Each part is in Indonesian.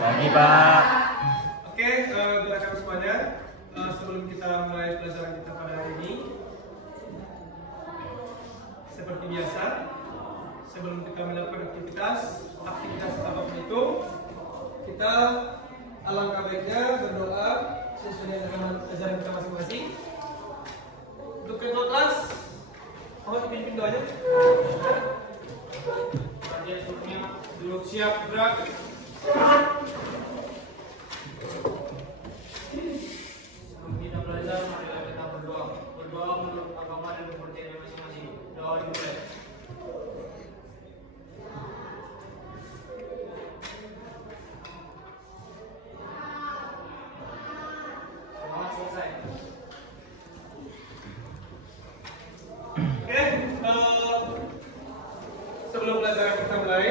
Pagi, Pak. Oke, rekan semuanya, sebelum kita mulai pelajaran kita pada hari ini, seperti biasa, sebelum kita melakukan aktivitas apapun itu, kita alangkah baiknya berdoa sesuai dengan pelajaran kita masing-masing. Untuk ketua kelas, mohon pimpin doanya. Adik semuanya duduk siap gerak. Sebelum kita belajar, marilah kita berdoa. Berdoa menurut agama dan kepercayaan masing-masing. Doa dimulai. Selamat selesai. Oke, sebelum pelajaran kita mulai,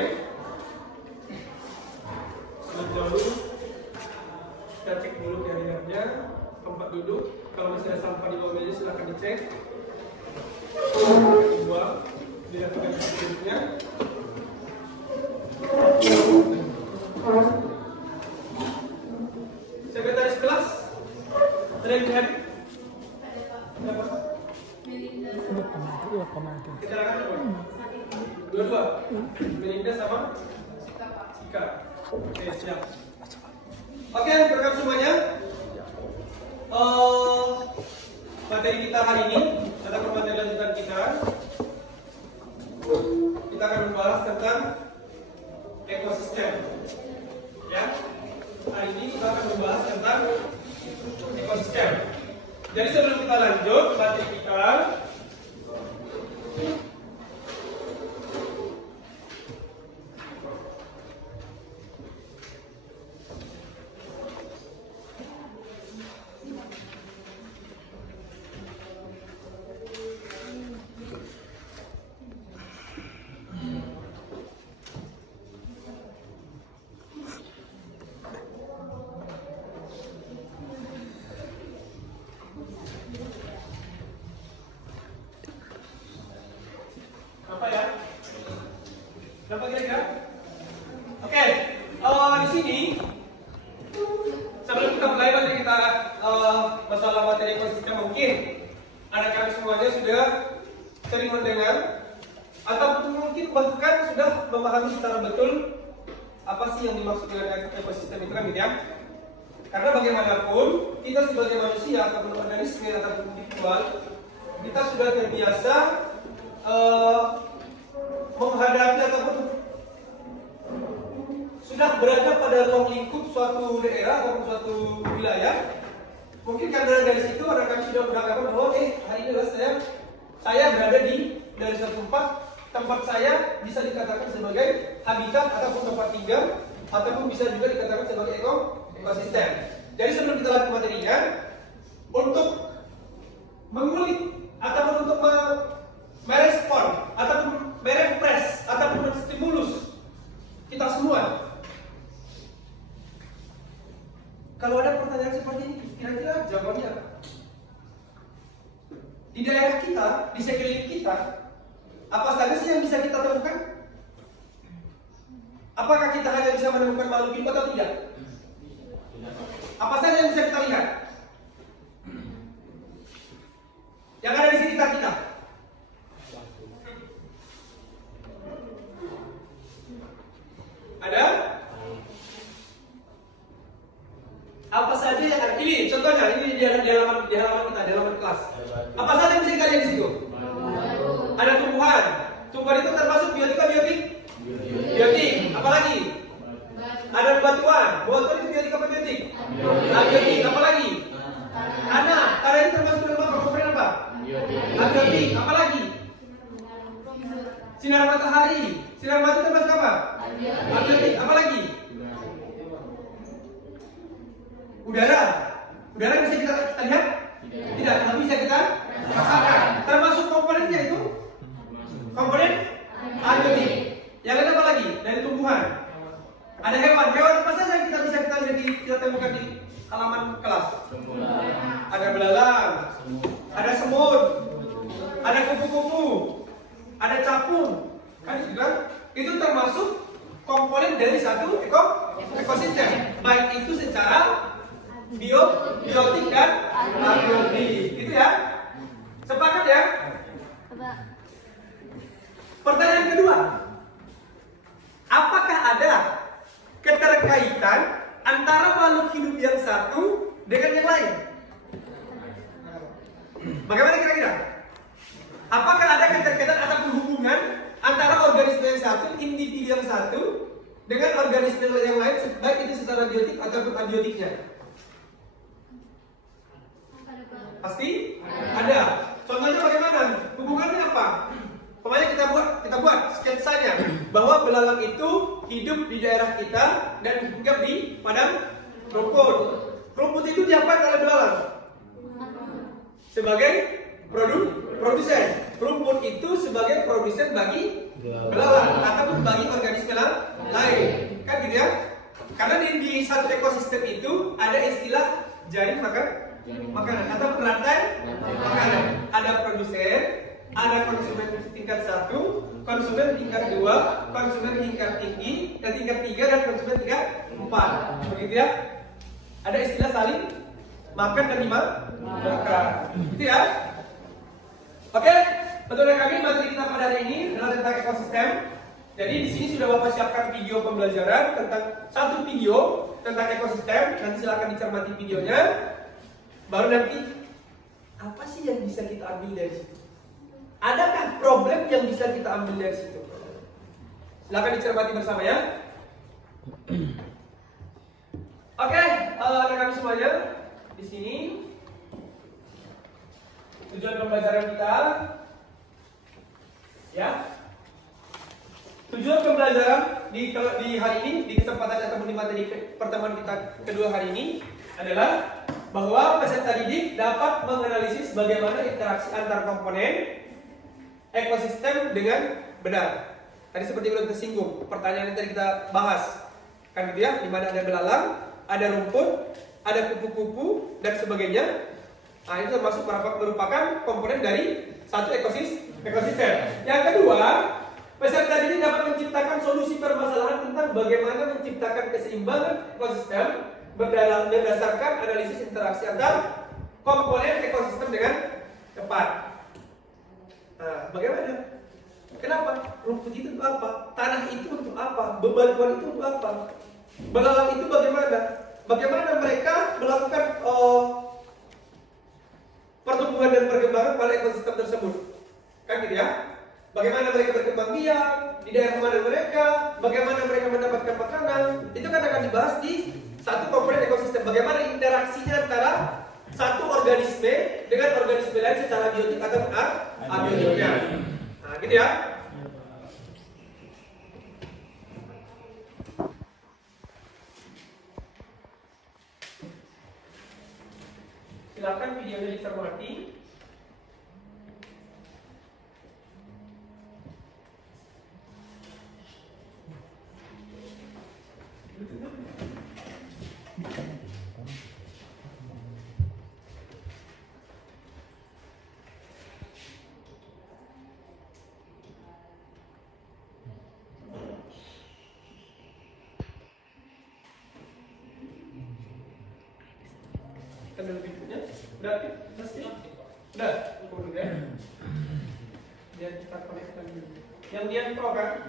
sebelum dahulu kita cek dulu kehadirannya, tempat duduk. Kalau masih ada sampah di bawah meja silahkan dicek. Kedua, dilakukan duduknya. Sekretaris kelas, ada yang hadir? Ada apa? Keterangan apa? Dua-dua. Melinda sama Sika. Oke, siap. Oke, rekan semuanya. Materi kita hari ini atau materi lanjutan kita akan membahas tentang ekosistem. Ya, hari ini kita akan membahas tentang ekosistem. Jadi sebelum kita lanjut materi kita, apa ya? Berapa kira-kira? Oke, di sini sebelum kita mulai materi kita masalah materi ekosistem, mungkin anak kami semuanya sudah sering mendengar atau mungkin bahkan sudah memahami secara betul apa sih yang dimaksud dengan ekosistem itu kan, ya? Karena bagaimanapun kita sebagai manusia ataupun organisme ataupun individual, kita sudah terbiasa menghadapi ataupun sudah berada pada ruang lingkup suatu daerah ataupun suatu wilayah. Mungkin karena dari situ anak kami sudah beranggapan bahwa hari ini adalah saya berada dari satu tempat saya bisa dikatakan sebagai habitat ataupun tempat tinggal, ataupun bisa juga dikatakan sebagai ekosistem. Jadi sebelum kita lanjut materinya, untuk mengulik ataupun untuk merespon ataupun merepres ataupun menstimulus kita semua, kalau ada pertanyaan seperti ini, kira-kira jawabannya apa? Di daerah kita, di sekeliling kita, apa saja sih yang bisa kita temukan? Apakah kita hanya bisa menemukan makhluk hidup atau tidak? Apa saja yang bisa kita lihat? Yang ada di sekitar kita. Ada? Apa saja yang ada? Ini contohnya, ini di halaman kita, di halaman kelas. Apa saja yang bisa kita lihat di situ? Ada tumbuhan. Tumbuhan itu termasuk biotik atau biotik? Biotik. Apa lagi? Ada batuan. Batuan itu biotik apa biotik? Abiotik. Apa lagi? Tanah. Tanah itu termasuk dalam komponen apa? Abiotik. Apa lagi? Sinar matahari. Sinar matahari termasuk apa? Abiotik. Apa lagi? Udara. Udara bisa kita lihat? Tidak, tapi bisa kita rasakan. Termasuk komponennya itu komponen abiotik. Yang lain apa lagi? Dari tumbuhan. Ada hewan. Hewan apa saja yang kita bisa kita temukan di halaman kelas? Ada belalang, ada semut, ada kupu-kupu, ada capung. Kan itu termasuk komponen dari satu ekosistem. biotik dan abiotik. Gitu ya? Sepakat ya? Pertanyaan kedua, apakah ada keterkaitan antara makhluk hidup yang satu dengan yang lain? Bagaimana kira-kira? Apakah ada keterkaitan atau hubungan antara organisme yang satu, individu yang satu, dengan organisme yang lain, baik itu secara biotik ataupun abiotiknya? Pasti ada. Contohnya bagaimana? Hubungannya apa? Pokoknya kita buat sketsanya bahwa belalang itu hidup di daerah kita dan hinggap di padang rumput. Rumput itu diapakan oleh belalang? Sebagai produsen. Rumput itu sebagai produsen bagi belalang ataupun bagi organisme lain. Kan gitu ya? Karena di satu ekosistem itu ada istilah jaring makanan atau rantai makanan. Ada produsen, ada konsumen tingkat 1, konsumen tingkat 2, konsumen tingkat tinggi, dan tingkat 3, dan konsumen tingkat 4. Begitu ya? Ada istilah saling makan dan dimakan. Gitu ya? Oke, betul kami materi kita pada hari ini adalah tentang ekosistem. Jadi di sini sudah Bapak siapkan video pembelajaran tentang satu video tentang ekosistem. Nanti silakan dicermati videonya. Baru nanti apa sih yang bisa kita ambil dari situ? Adakah problem yang bisa kita ambil dari situ? Silakan dicermati bersama ya. Oke, rekan semuanya, di sini tujuan pembelajaran kita, ya. Tujuan pembelajaran di hari ini, di kesempatan ataupun di materi pertemuan kita kedua hari ini adalah bahwa peserta didik dapat menganalisis bagaimana interaksi antar komponen ekosistem dengan benar. Tadi seperti yang tersinggung, pertanyaan yang tadi kita bahas, kan gitu ya, di mana ada belalang, ada rumput, ada kupu-kupu dan sebagainya. Nah, itu termasuk merupakan komponen dari satu ekosistem. Yang kedua, peserta didik dapat menciptakan solusi permasalahan tentang bagaimana menciptakan keseimbangan ekosistem berdasarkan analisis interaksi antar komponen ekosistem dengan tepat. Nah, bagaimana? Kenapa? Rumput itu untuk apa? Tanah itu untuk apa? Bebatuan itu untuk apa? Belalang itu bagaimana? Bagaimana mereka melakukan pertumbuhan dan perkembangan pada ekosistem tersebut? Kan gitu ya? Bagaimana mereka berkembang biak, di daerah mana mereka, bagaimana mereka mendapatkan makanan, itu kan akan dibahas di satu komponen ekosistem. Bagaimana interaksinya antara satu organisme dengan organisme lain secara biotik atau abiotiknya. Nah, gitu ya. Silakan videonya dicermati. Kendala videonya udah pasti udah tunggu ya. Biar kita konekkan dulu. Yang dia pro kan?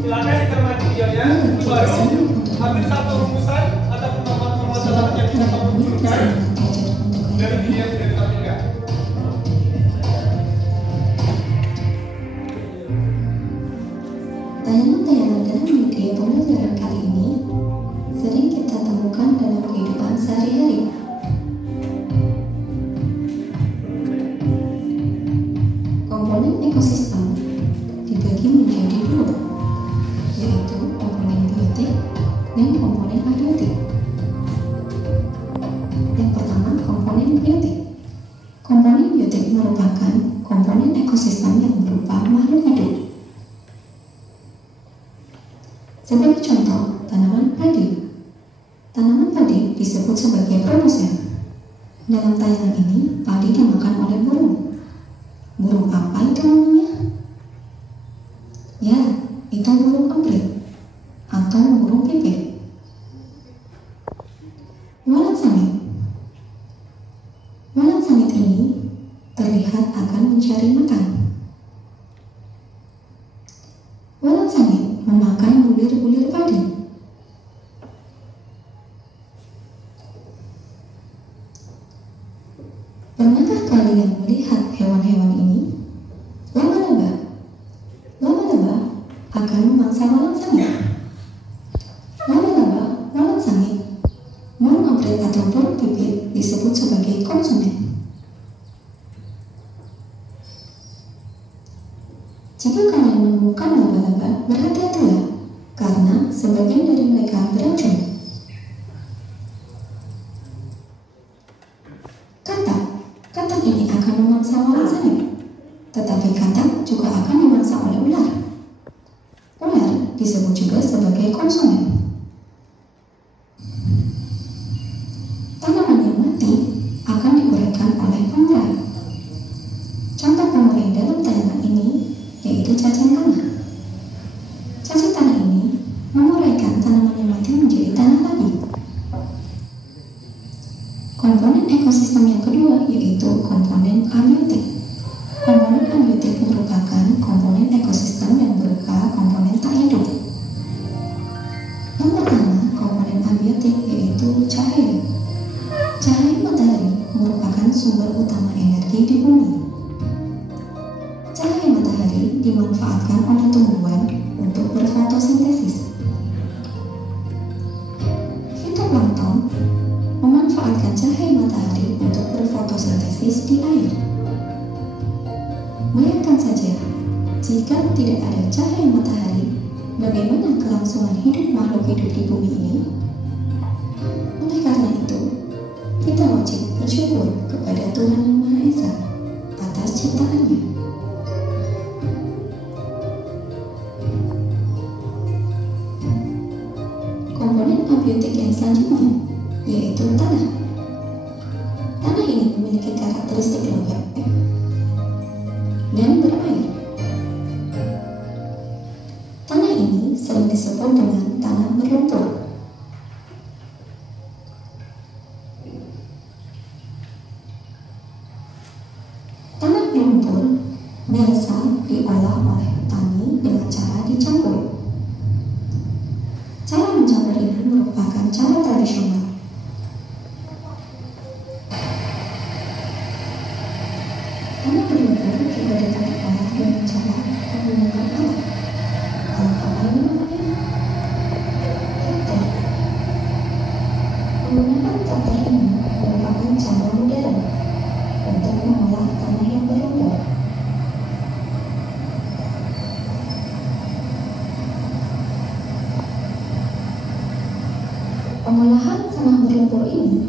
Silakan dicermati videonya. Baru ambil satu rumusan ataupun permasalahan yang kita munculkan dari video yang sudah ditampilkan. Tayangan-tayangan dalam video pembelajaran kali ini sering kita temukan dalam kehidupan sehari-hari. Komponen ekosistem yaitu komponen biotik dan komponen abiotik. Yang pertama, komponen biotik. Komponen biotik merupakan komponen ekosistem yang berupa makhluk hidup. Sebagai contoh, tanaman padi. Tanaman padi disebut sebagai produsen. Dalam tayangan ini, padi dimakan oleh burung. Burung apa itu namanya? Ya, itu burung emprit atau burung pipit. Walang sangit. Walang sangit ini terlihat akan mencari makan. Walang sangit memakan bulir-bulir padi. Pernahkah kalian melihat hewan-hewan ini? Laba-laba. Laba-laba akan memangsa walang sangit. Laba-laba, walang sangit, burung emprit atau burung pipit disebut sebagai konsumen. Jika kalian menemukan laba-laba, berhati-hatilah, karena sebagian dari mereka beracun. Katak ini akan memangsa walang sangit, tetapi katak juga akan dimangsa oleh ular. Ular disebut juga sebagai konsumen. Tanaman yang mati akan diuraikan oleh pengurai. Contoh pengurai dalam tayangan ini yaitu cacing tanah. Cacing tanah ini menguraikan tanaman yang mati menjadi tanah lagi. Komponen ekosistem yang kedua yaitu komponen abiotik. Komponen abiotik merupakan komponen ekosistem yang berupa komponen tak hidup. Yang pertama, komponen abiotik yaitu cahaya. Cahaya matahari merupakan sumber utama energi di bumi. Cahaya matahari dimanfaatkan oleh tumbuhan untuk berfotosintesis. Fitoplankton memanfaatkan cahaya matahari untuk berfotosintesis di air. Bayangkan saja, jika tidak ada cahaya matahari, bagaimana kelangsungan hidup makhluk hidup di bumi ini? Oleh karena itu, kita wajib bersyukur kepada Tuhan Yang Maha Esa atas ciptaannya. Komponen abiotik yang selanjutnya yaitu tanah. Tanah ini memiliki karakteristik lembab dan berair. Tanah ini sering disebut dengan tanah berlumpur. Tanah berlumpur biasa diolah oleh petani dengan cara dicampur. Cara mencampur ini merupakan cara tradisional. Tanah berlumpur juga dapat diolah dengan cara menggunakan alat. Alat apa ini namanya? Traktor. Menggunakan traktor ini merupakan cara modern untuk mengolah tanah yang berlumpur. Pengolahan tanah berlumpur ini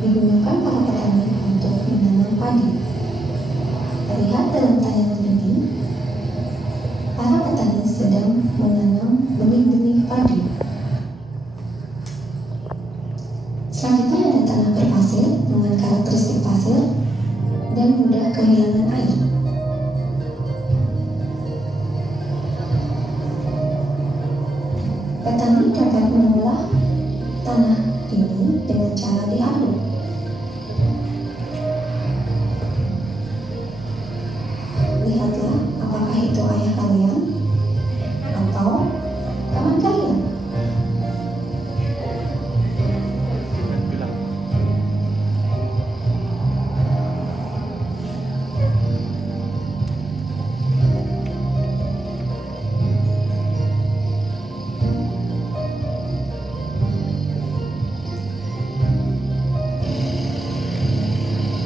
digunakan para petani untuk menanam padi. Terlihat dalam tayangan ini, para petani sedang menanam benih-benih padi. Selanjutnya ada tanah berpasir dengan karakteristik pasir dan mudah kehilangan air. Petani dapat mengolah tanah ini dengan cara diaduk. Lihatlah apakah itu ayah kalian atau kawan kalian.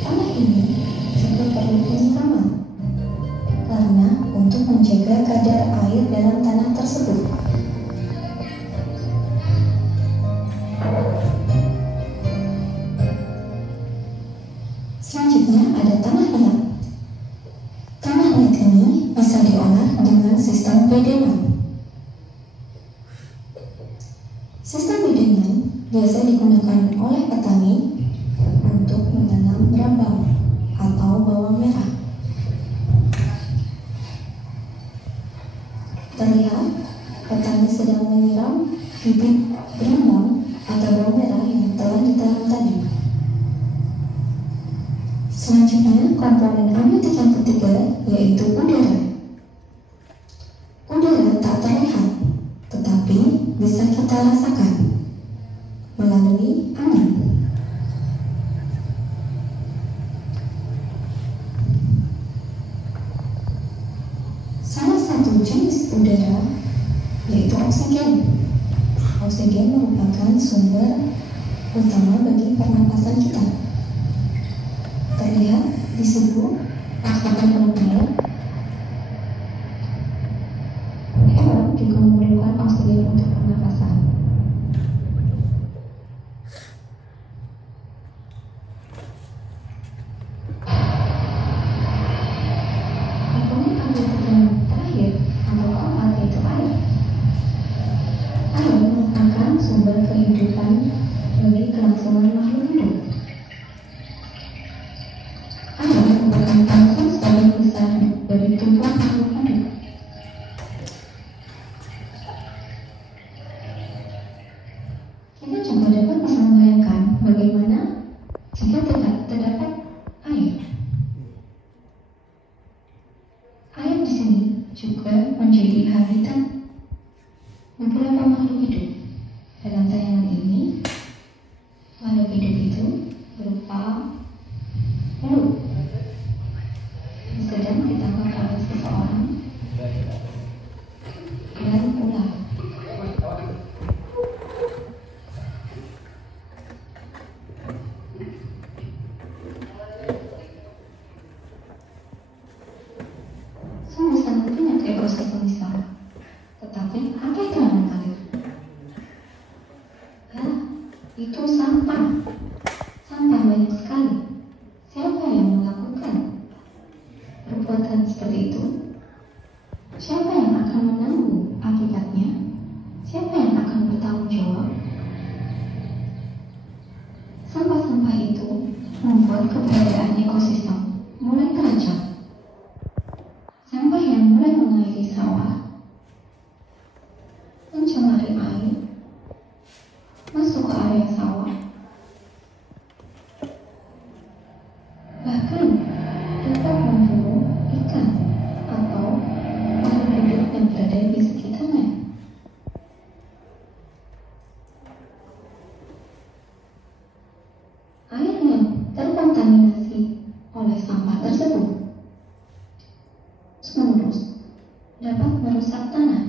Tanah ini juga perlu penyiraman karena untuk menjaga kadar air dalam tanah tersebut. Selanjutnya ada tanah liat. Tanah liat ini bisa diolah dengan sistem bedengan. Sistem bedengan biasa digunakan oleh petani untuk menanam brambang atau bawang merah. Terlihat petani sedang menyiram bibit brambang atau bawang merah yang telah ditanam tadi. Selanjutnya, komponen abiotik yang ketiga yaitu udara. Udara tak terlihat, tetapi bisa kita rasakan melalui angin. Salah satu jenis udara yaitu oksigen. Oksigen merupakan sumber utama bagi pernapasan kita. Terlihat di situ rasakan penuhnya. Hewan juga memerlukan oksigen untuk pernapasan. Komponen abiotik yang terakhir atau keempat yaitu air. Air merupakan sumber kehidupan bagi kelangsungan makhluk hidup. Air merupakan fungsi paling besar dari tumbuhan makhluk hidup. Kita coba dapat bisa membayangkan bagaimana jika tidak terdapat air. Air di sini juga menjadi habitat beberapa makhluk hidup. Dalam tayangan ini, makhluk hidup itu berupa telur yang sedang ditangkap oleh seseorang dan ular. Sungguh sangat banyak ekosistem di sana. Tetapi apa itu yang mengalir? Ya, itu sampah. Sampah banyak sekali. Siapa yang melakukan perbuatan seperti itu? Siapa yang akan menanggung akibatnya? Siapa yang akan bertanggung jawab? Sampah-sampah itu membuat keberadaan ekosistem mulai terancam. Sampah yang mulai mengairi sawah, mencemari air, masuk ke area sawah, bahkan dapat membunuh ikan atau makhluk hidup yang berada di sekitarnya. Air yang terkontaminasi oleh sampah tersebut terus-menerus dapat merusak tanah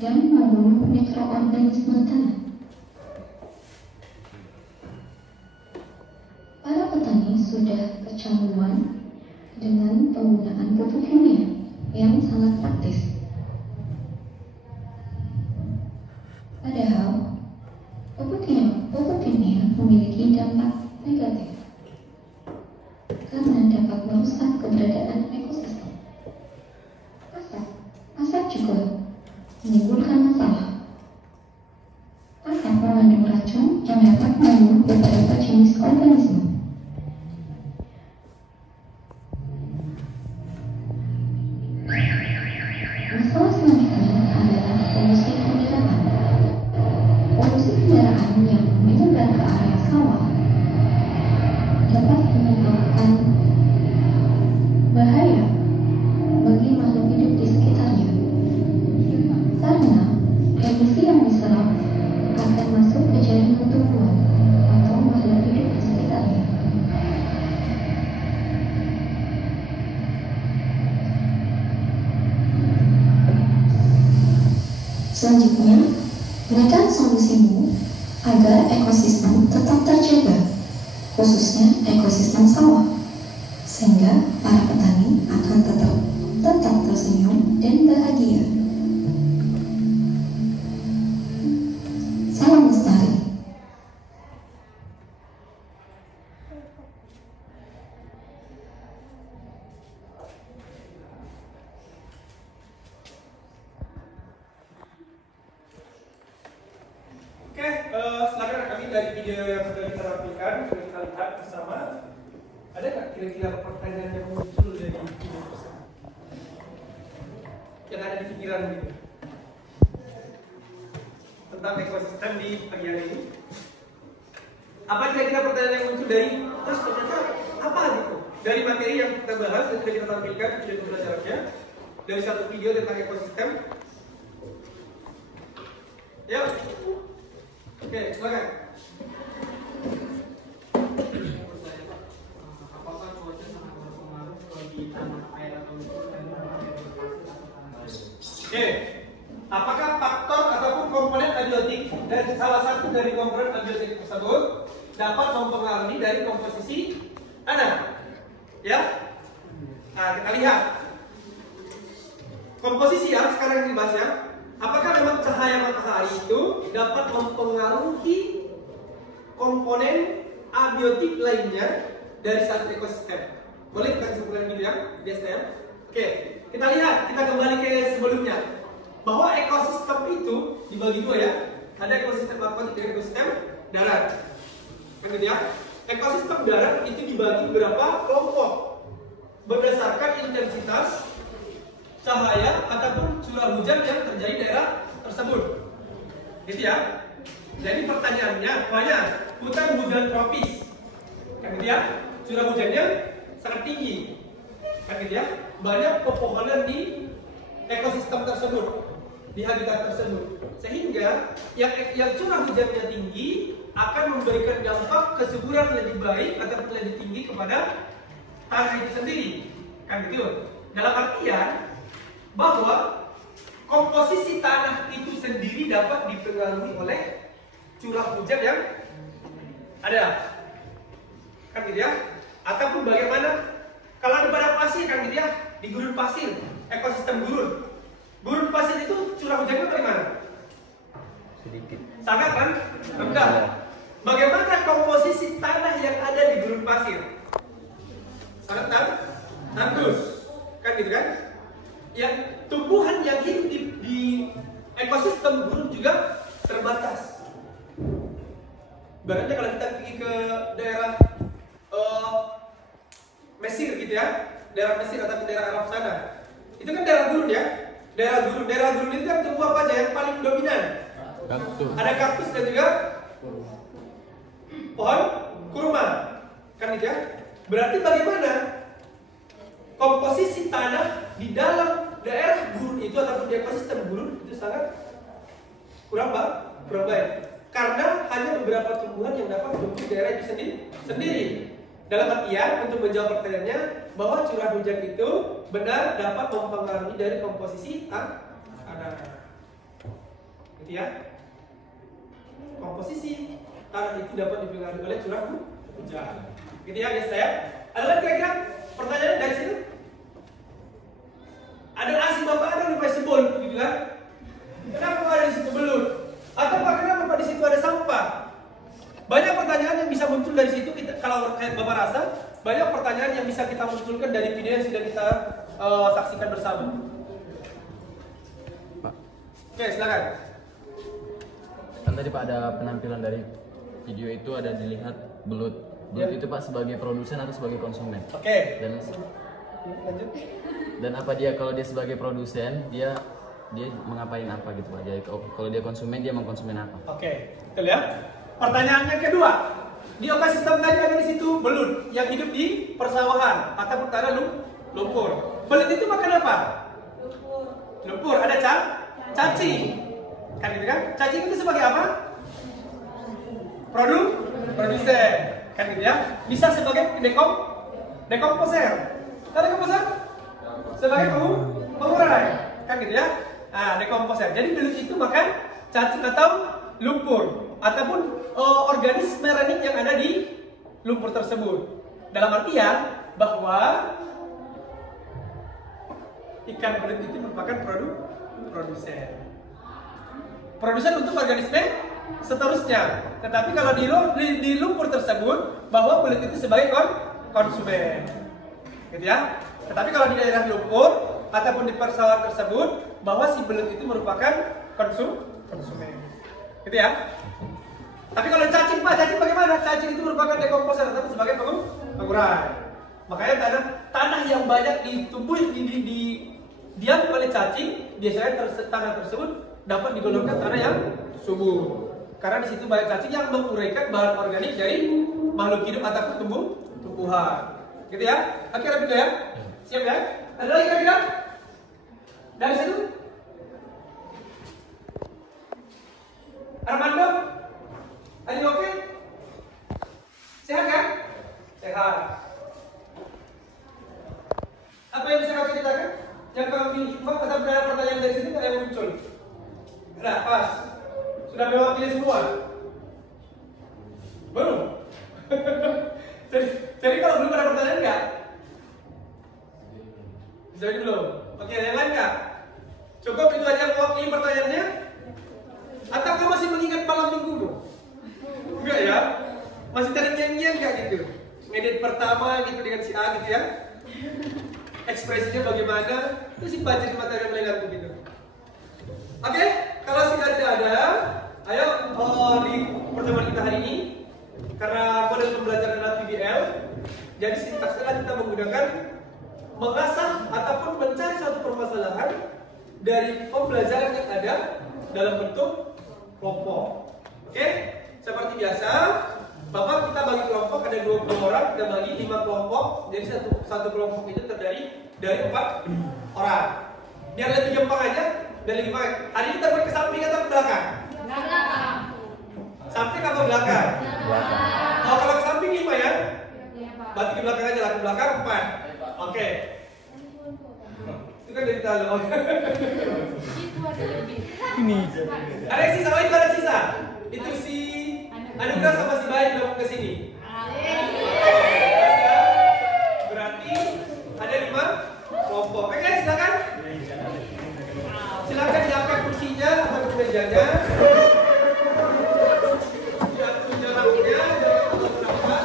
dan membunuh mikroorganisme tanah. Para petani sudah kecanduan dengan penggunaan pupuk kimia yang sangat praktis. Padahal pupuk kimia memiliki dampak negatif karena dapat merusak keberadaan ekosistem. Asap juga menimbulkan masalah. Asap mengandung racun yang dapat membunuh beberapa jenis organisme. Masalah selanjutnya adalah polusi kendaraan. Polusi kendaraan yang menyebar ke area sawah dapat menyebabkan bahaya bagi makhluk hidup di sekitarnya, karena emisi yang diserap akan masuk ke jaringan tumbuhan atau makhluk hidup di sekitarnya. Selanjutnya, berikan solusimu agar ekosistem tetap terjaga, khususnya ekosistem sawah, sehingga para petani akan tetap lanjut dari video yang sudah kita tampilkan, kita lihat bersama. Ada nggak kira-kira pertanyaan yang muncul dari video tersebut? Yang ada di pikiran gitu tentang ekosistem di bagian ini? Apa kira-kira pertanyaan yang muncul dari terus ternyata apa gitu? Dari materi yang kita bahas dan sudah kita tampilkan video pembelajarannya dari satu video tentang ekosistem. Ya, oke, silakan. Apakah cuaca sangat berpengaruh bagi tanah air atau Oke, apakah faktor ataupun komponen abiotik dan salah satu dari komponen abiotik tersebut dapat mempengaruhi dari komposisi tanah? Ya, nah kita lihat komposisi yang sekarang dibahas ya. Apakah memang cahaya matahari itu dapat mempengaruhi komponen abiotik lainnya dari satu ekosistem? Boleh kita simpulkan gitu ya, biasanya. Oke, kita lihat, kita kembali ke sebelumnya bahwa ekosistem itu dibagi dua ya. Ada ekosistem aquatik dan ekosistem darat. Kan gitu ya. Ekosistem darat itu dibagi beberapa kelompok berdasarkan intensitas cahaya ataupun curah hujan yang terjadi di daerah tersebut. Gitu ya. Jadi pertanyaannya, banyak hutan hujan tropis. Kan gitu ya. Curah hujannya sangat tinggi. Kan gitu ya. Banyak pepohonan di ekosistem tersebut, di habitat tersebut. Sehingga yang curah hujannya tinggi akan memberikan dampak kesuburan lebih baik ataupun lebih tinggi kepada tanah itu sendiri. Kan gitu. Dalam artian bahwa komposisi tanah itu sendiri dapat dipengaruhi oleh curah hujan yang ada. Kan gitu ya. Ataupun bagaimana kalau ada padang pasir, kan gitu ya, di gurun pasir, ekosistem gurun. Gurun pasir itu curah hujannya bagaimana? Sedikit. Sangat kan? Rendah. Bagaimana komposisi tanah yang ada di gurun pasir? Sangat tandus. Kan gitu kan? Yang tumbuhan yang hidup di ekosistem gurun juga terbatas. Ibaratnya kalau kita pergi ke daerah Mesir gitu ya, daerah Mesir atau daerah Arab sana, itu kan daerah gurun ya. Daerah gurun itu kan tumbuh apa aja yang paling dominan? Kaktus. Ada kaktus dan juga pohon kurma, kan gitu ya. Berarti bagaimana komposisi tanah di dalam daerah gurun itu ataupun di ekosistem gurun itu sangat kurang baik, karena hanya beberapa tumbuhan yang dapat tumbuh di daerah itu sendiri. Dalam artian untuk menjawab pertanyaannya bahwa curah hujan itu benar dapat mempengaruhi dari komposisi tanah. Gitu ya. Komposisi tanah itu dapat dipengaruhi oleh curah hujan. Gitu ya guys ya. Ada kira-kira pertanyaan dari situ? Ada nasi bapak ada lupa sebol gitu kan? Kenapa ada di situ belut? Atau kenapa di situ ada sampah? Banyak pertanyaan yang bisa muncul dari situ. Kalau Bapak rasa banyak pertanyaan yang bisa kita munculkan dari video yang sudah kita saksikan bersama. Pak. Oke, silakan. Kan tadi Pak ada penampilan dari video itu ada dilihat belut. Belut Ya. itu Pak sebagai produsen atau sebagai konsumen? Oke. Dan Lanjut. apa dia kalau dia sebagai produsen dia mengapain apa gitu Pak? Jadi kalau dia konsumen dia mengkonsumen apa? Oke, betul ya. Pertanyaan yang kedua, di ekosistem tadi ada di situ belut yang hidup di persawahan ataupun tanah lumpur. Belut itu makan apa? Lumpur. Ada cacing. Kan gitu kan? Cacing itu sebagai apa? Produsen. Kan gitu ya? Bisa sebagai dekomposer. Tahu dekomposer? Sebagai pengurai. Kan gitu ya? Nah, dekomposer. Jadi belut itu makan cacing atau lumpur ataupun organisme marine yang ada di lumpur tersebut. Dalam artian bahwa ikan belut itu merupakan produsen untuk organisme seterusnya. Tetapi kalau di lumpur tersebut bahwa belut itu sebagai konsumen, gitu ya. Tetapi kalau di daerah lumpur ataupun di persawahan tersebut bahwa si belut itu merupakan konsumen, gitu ya. Tapi kalau cacing Pak, cacing bagaimana? Cacing itu merupakan dekomposer, tapi sebagai pengurai. Makanya tanah yang banyak ditumbuh diam oleh cacing, biasanya tanah tersebut dapat digolongkan tanah yang subur. Karena di situ banyak cacing yang menguraikan bahan organik dari makhluk hidup ataupun tumbuhan. Gitu ya? Oke, rapi ya? Siap ya? Ada lagi kira-kira? Dari situ? Armando? Are you okay? Sehat kan? Sehat. Apa yang bisa kau ceritakan? Yang kau pilih hikmah atau benar pertanyaan dari sini ada yang muncul? Sudah pas. Sudah mewakili semua? Belum? jadi kalau belum ada pertanyaan enggak? Bisa dulu. Oke, yang lain enggak? Cukup itu aja mewakili pertanyaannya? Atau kau masih mengingat malam minggu dulu? Enggak ya? Masih cari nyanyian enggak gitu? Ngedit pertama gitu dengan si A gitu ya? Ekspresinya bagaimana? Itu si baca di materi yang melenggang begitu. Oke, kalau sudah tidak ada, ayo di pertemuan kita hari ini, karena model pembelajaran adalah VBL, jadi sintaksnya kita menggunakan mengasah ataupun mencari suatu permasalahan dari pembelajaran yang ada dalam bentuk kelompok. Oke, seperti biasa, Bapak kita bagi kelompok ada 20 orang, kita bagi 5 kelompok, jadi satu kelompok itu terdiri dari 4 orang. Biar lebih gampang aja, biar lebih gampang. Hari ini kita buat ke samping atau ke belakang? Belakang. Samping atau belakang? Belakang. Oh, kalau ke samping 5 ya? Iya, Pak. Berarti ke belakang aja lah, ke belakang 4. Oke. Itu kan dari tadi. Oh. Itu ada lebih. Ada yang sisa, itu ada sisa. Itu si Anugrah sama si Baik belum ke sini. Berarti ada 5 kelompok. Oke, silakan. Silakan diangkat kursinya atau ke mejanya. Diatur jaraknya, jangan berapa.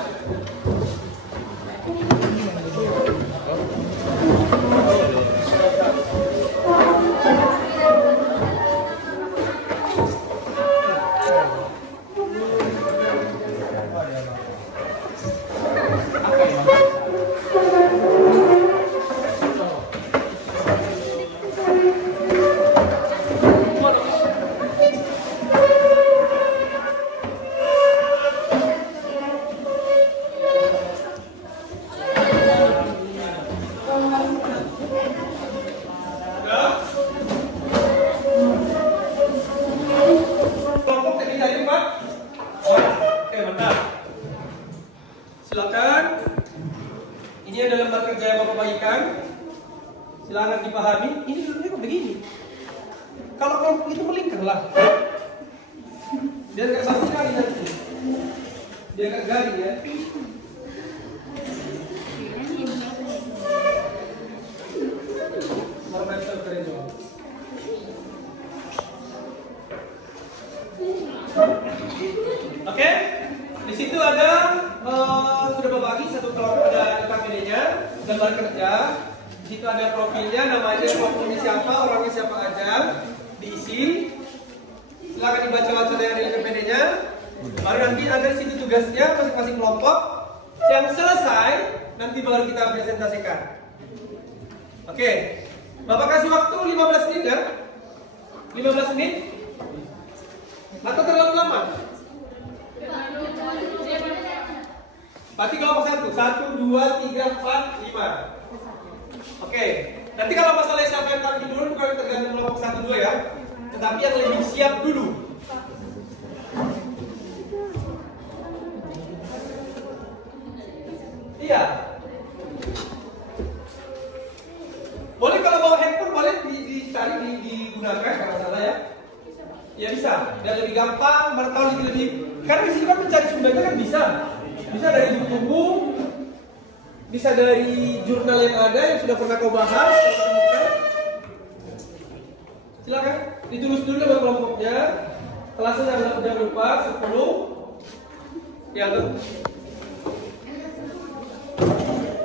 Silakan. Ini adalah lembar kerja yang Bapak bagikan. Silakan dipahami. Ini dulunya kok begini. Kalau kelompok itu melingkar lah. Biar nggak satu kali nanti. Biar nggak garing ya. Oke, di situ ada sudah berbagi satu kelompok, ada KPD-nya, gambar kerja. Di situ ada profilnya, namanya, kelompoknya siapa, orangnya siapa aja, diisi. Silakan dibaca-baca yang ada di KPD-nya. Baru nanti ada di situ tugasnya masing-masing kelompok. Yang selesai nanti baru kita presentasikan. Oke, Bapak kasih waktu 15 menit ya? 15 menit? Atau terlalu lama? Berarti kelompok 1, 2, 3, 4, 5. Oke, nanti kalau masalah siapa yang paling dulu, bukan tergantung kelompok 1, 2 ya. Tetapi yang lebih siap dulu. Iya. Boleh kalau bawa handphone, boleh dicari, digunakan kalau salah ya. Ya bisa, dan lebih gampang, bertahun lebih. Karena di sini kan mencari sumbernya kan bisa. Bisa dari buku, bisa dari jurnal yang ada yang sudah pernah kau bahas. Silakan ditulis dulu nama kelompoknya. Kelasnya jangan lupa 10. Ya tuh.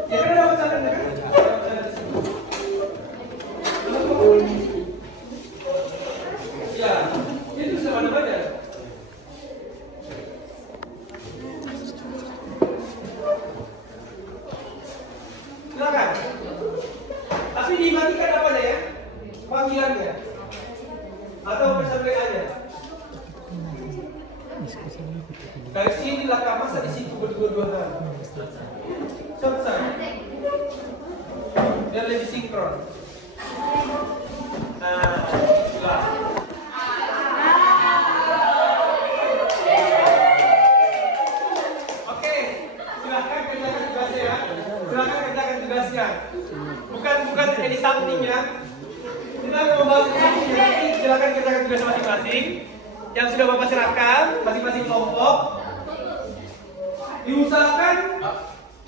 Ya kan ada pecahan kan? Ya, itu sudah mana-mana. dimatikan apanya ya? Panggilannya atau pesan WA-nya. Dari sini lah masa di situ berdua-duaan. Selesai. Biar lebih sinkron. Nah, itulah. Oke, silahkan kerjakan tugasnya ya. Silahkan kerjakan tugasnya. Bukan ini something-nya. Kita mau bahas ini, nanti silahkan kerjakan tugas masing-masing. Yang sudah Bapak serahkan, masing-masing kelompok. Diusahakan,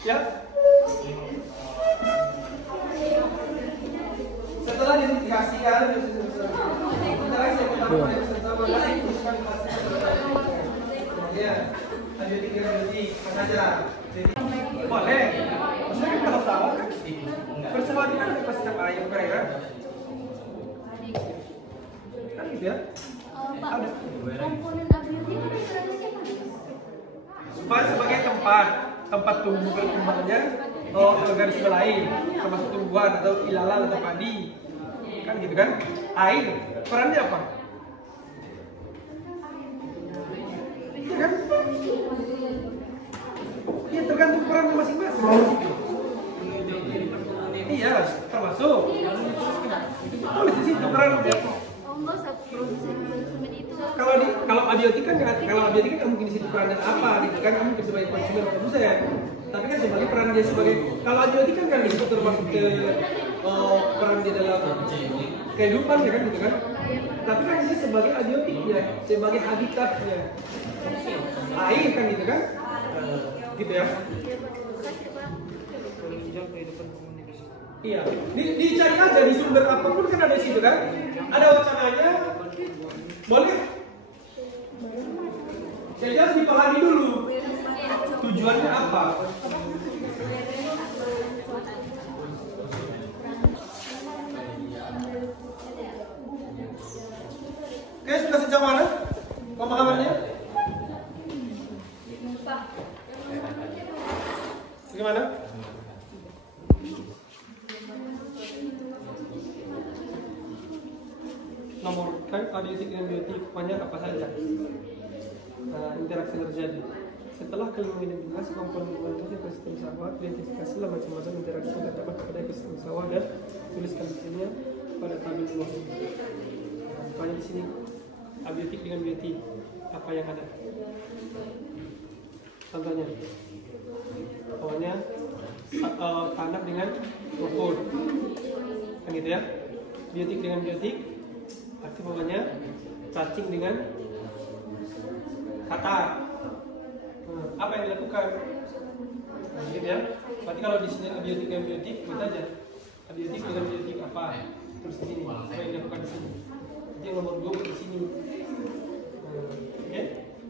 ya. Setelah didikasikan, ya, ada tiga saja. Boleh. Maksudnya kan kalau salah kan, persoalan kan pasti setiap ayat kan? Kan gitu ya? Pak, komponen abiotik kan istilahnya siapa? Supaya sebagai tempat tumbuh berkembangnya organisme lain, termasuk tumbuhan atau ilalang atau padi, kan gitu kan? Air perannya apa? Iya kan? Iya tergantung perannya masing-masing. Iya termasuk. Tulis di situ perannya. Kalau abiotik kan nggak mungkin di situ perannya apa gitu kan, kamu sebagai konsumen atau produsen, tapi kan sebagai peran dia sebagai, kalau abiotik kan di situ termasuk ke peran dia dalam kehidupan ya kan gitu kan, tapi kan dia sebagai abiotiknya, sebagai habitatnya air kan gitu kan, gitu ya. Iya, dicari aja di sumber apapun kan ada di situ kan, ada wacananya, boleh. Jadi harus dipahami dulu tujuannya apa. Oke, sudah sejauh mana pemahamannya? Gimana? Nomor kan abiotik dan biotik banyak apa saja interaksi terjadi. Setelah kalian mengidentifikasi komponen ekosistem sawah, identifikasilah macam-macam interaksi yang terdapat pada ekosistem sawah dan tuliskan hasilnya pada tabel bawah. Banyak di sini abiotik dengan biotik apa yang ada. Contohnya, awalnya tanah dengan rumput, kan gitu ya. Biotik dengan biotik, arti bawahnya cacing dengan kata. Apa yang dilakukan? Nah, gitu ya. Berarti kalau di sini abiotik dengan biotik, kita aja abiotik dengan biotik apa? Terus di sini, apa yang dilakukan di sini? Jadi yang nomor 2 di sini. Oke?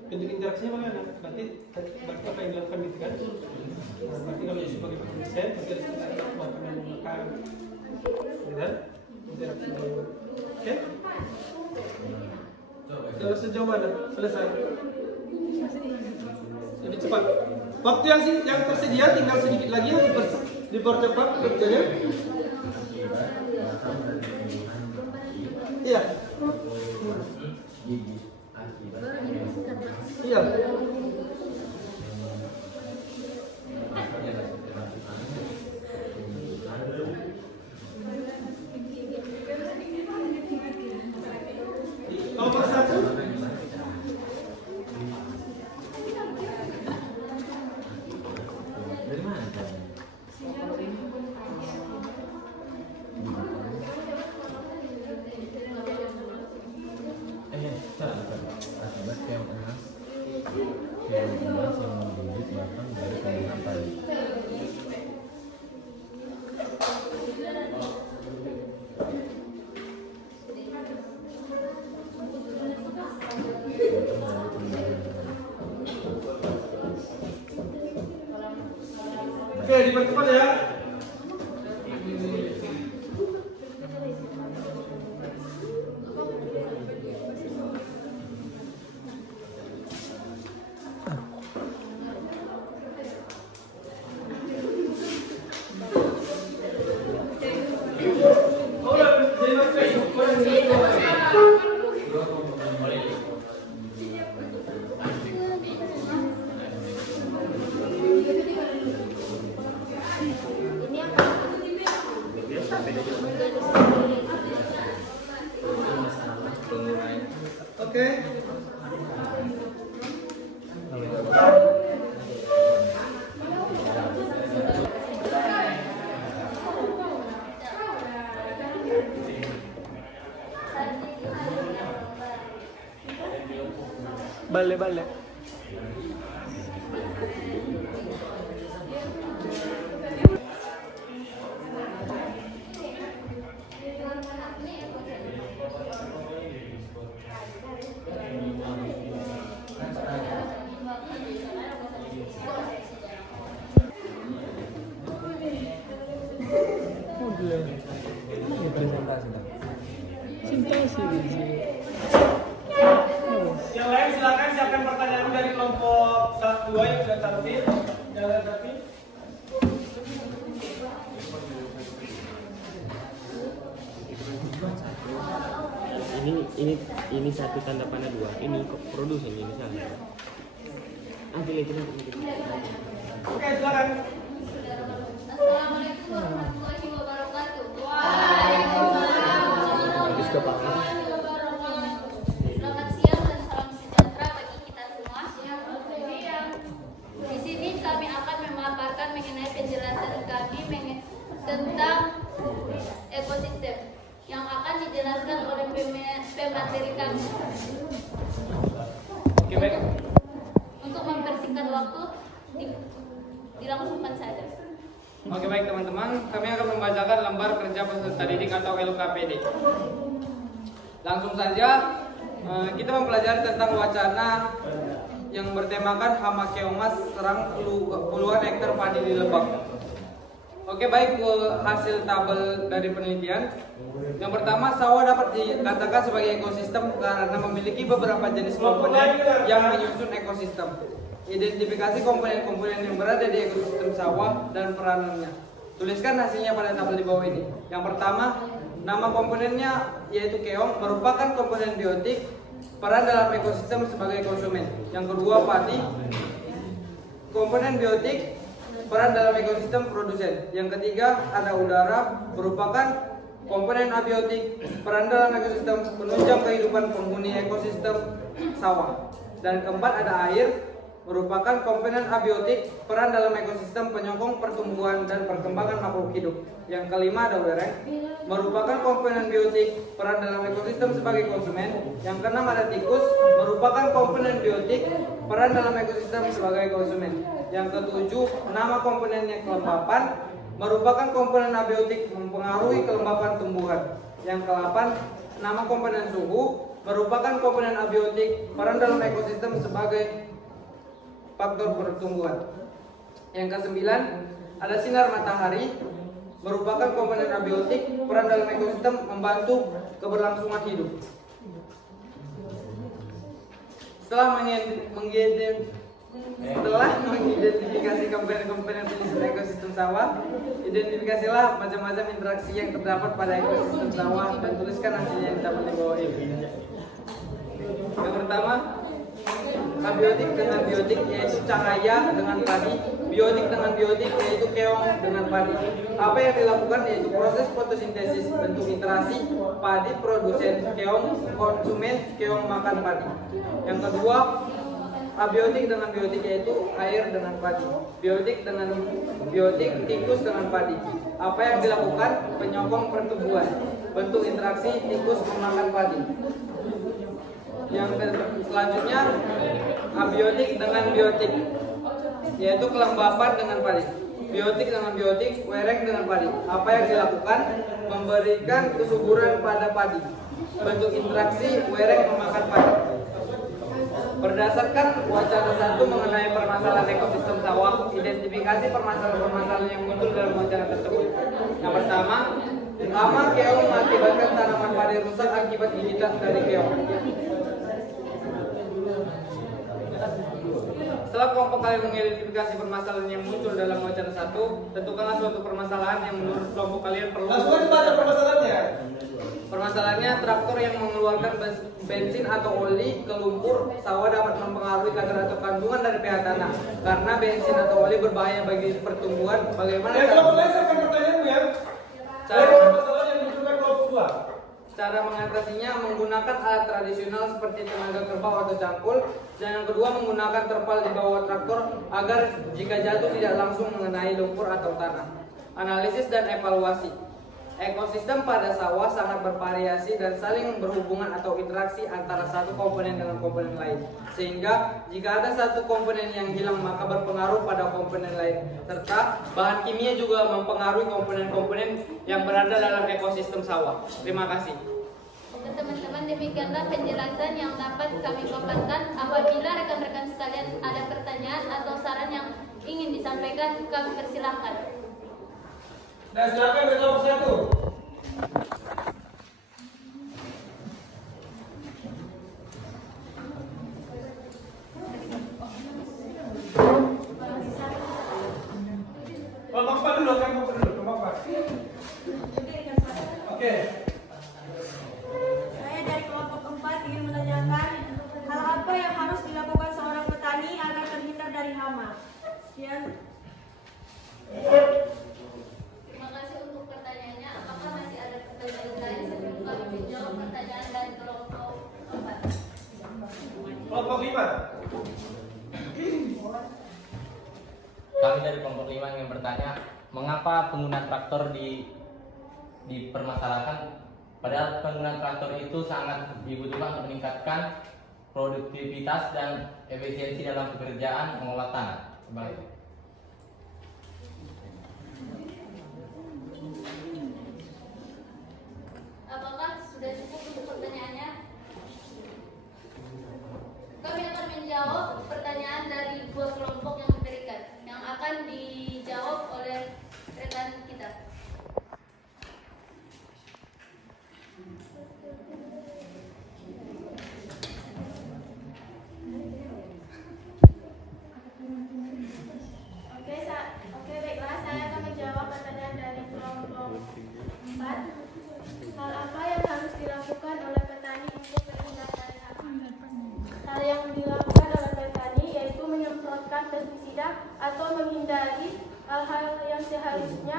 Bentuk interaksinya bagaimana? Berarti apa yang dilakukan gitu kan? Nah, berarti kalau sebagai produsen, berarti harus kita makanan dan makan, gitu kan? Interaksi. Oke? Sudah sejauh mana? Selesai. Lebih cepat. Waktu yang tersedia tinggal sedikit lagi ya, dipercepat kerjanya. Iya. Iya. Nomor 1. Oke, dipercepat ya. Balik. Yang lain silakan siapkan pertanyaan dari kelompok 2 yang sudah cantik. Jangan tapi. Ini satu tanda panah dua. Ini produsen ini salah. Pilih. Oke, silakan. Assalamualaikum warahmatullahi wabarakatuh. Waalaikumsalam warahmatullahi wabarakatuh. Selamat siang dan salam sejahtera bagi kita semua. Di sini kami akan memaparkan mengenai penjelasan kami tentang ekosistem yang akan dijelaskan oleh pemateri kami. Oke, baik. Untuk mempersingkat waktu, dilangsungkan saja. Oke baik teman-teman, kami akan membacakan lembar kerja peserta didik atau LKPD. Langsung saja kita mempelajari tentang wacana yang bertemakan hama keongmas serang puluhan hektar padi di Lebak. Oke baik, hasil tabel dari penelitian. Yang pertama, sawah dapat dikatakan sebagai ekosistem karena memiliki beberapa jenis komponen yang menyusun ekosistem. Identifikasi komponen-komponen yang berada di ekosistem sawah dan peranannya. Tuliskan hasilnya pada tabel di bawah ini. Yang pertama, nama komponennya yaitu keong merupakan komponen biotik, peran dalam ekosistem sebagai konsumen. Yang kedua, padi, komponen biotik, peran dalam ekosistem produsen. Yang ketiga, ada udara, merupakan komponen abiotik, peran dalam ekosistem penunjang kehidupan penghuni ekosistem sawah. Dan keempat, ada air, merupakan komponen abiotik, peran dalam ekosistem penyokong pertumbuhan dan perkembangan makhluk hidup. Yang kelima, ada udara, merupakan komponen biotik, peran dalam ekosistem sebagai konsumen. Yang keenam, ada tikus, merupakan komponen biotik, peran dalam ekosistem sebagai konsumen. Yang ketujuh, nama komponennya kelembapan, merupakan komponen abiotik mempengaruhi kelembapan tumbuhan. Yang ke-8, nama komponen suhu, merupakan komponen abiotik, peran dalam ekosistem sebagai faktor pertumbuhan. Yang ke-9, ada sinar matahari, merupakan komponen abiotik, peran dalam ekosistem membantu keberlangsungan hidup. Setelah mengidentifikasi komponen-komponen penyusun ekosistem sawah, identifikasilah macam-macam interaksi yang terdapat pada ekosistem sawah dan tuliskan hasilnya yang dapat di bawah ini. Yang pertama, abiotik dengan biotik yaitu cahaya dengan padi, biotik dengan biotik yaitu keong dengan padi. Apa yang dilakukan yaitu proses fotosintesis, bentuk interaksi, padi produsen, keong konsumen, keong makan padi. Yang kedua, abiotik dengan biotik yaitu air dengan padi, biotik dengan biotik tikus dengan padi. Apa yang dilakukan? Penyokong pertumbuhan, bentuk interaksi, tikus memakan padi. Yang selanjutnya, abiotik dengan biotik yaitu kelembapan dengan padi, biotik dengan biotik, wereng dengan padi. Apa yang dilakukan? Memberikan kesuburan pada padi, bentuk interaksi, wereng memakan padi. Berdasarkan wacana 1 mengenai permasalahan ekosistem sawah, identifikasi permasalahan-permasalahan yang muncul dalam wacana tersebut. Yang pertama, hama keong mengakibatkan tanaman padi rusak akibat gigitan dari keong. Setelah kelompok kalian mengidentifikasi permasalahan yang muncul dalam wacana 1, tentukanlah suatu permasalahan yang menurut kelompok kalian perlu. Langsung aja baca permasalahannya. Permasalahannya, traktor yang mengeluarkan bensin atau oli ke lumpur sawah dapat mempengaruhi kadar atau kandungan dari pH tanah. Karena bensin atau oli berbahaya bagi pertumbuhan. Bagaimana Kelompok lain siapkan pertanyaanmu ya. Cara permasalahan yang dimunculkan kelompok 2. Cara mengatasinya menggunakan alat tradisional seperti tenaga kerbau atau cangkul. Dan yang kedua, menggunakan terpal di bawah traktor agar jika jatuh tidak langsung mengenai lumpur atau tanah. Analisis dan evaluasi. Ekosistem pada sawah sangat bervariasi dan saling berhubungan atau interaksi antara satu komponen dengan komponen lain. Sehingga jika ada satu komponen yang hilang maka berpengaruh pada komponen lain. Serta bahan kimia juga mempengaruhi komponen-komponen yang berada dalam ekosistem sawah. Terima kasih. Oke teman-teman, demikianlah penjelasan yang dapat kami paparkan. Apabila rekan-rekan sekalian ada pertanyaan atau saran yang ingin disampaikan, kami persilahkan. Dan silakan berkelompok satu. Kelompok 4 dulu, kelompok 4. Oke. Saya dari kelompok 4 ingin menanyakan hal apa yang harus dilakukan seorang petani agar terhindar dari hama. Sekian. Terima kasih untuk pertanyaannya. Apakah masih ada pertanyaan lain sebelum kami menjawab pertanyaan dari kelompok 4? Kelompok 5. Kami dari kelompok 5 ingin bertanya, mengapa penggunaan traktor dipermasalahkan? Padahal penggunaan traktor itu sangat dibutuhkan untuk meningkatkan produktivitas dan efisiensi dalam pekerjaan mengolah tanah. Baik. Apakah sudah cukup untuk pertanyaannya? Kami akan menjawab pertanyaan dari dua kelompok yang diberikan, yang akan dijawab oleh rekan kita. Oke, baiklah, saya akan menjawab pertanyaan dari kelompok 4. Hal apa yang harus dilakukan oleh petani untuk terhindar dari hama? Hal yang dilakukan oleh petani yaitu menyemprotkan pestisida atau menghindari hal-hal yang seharusnya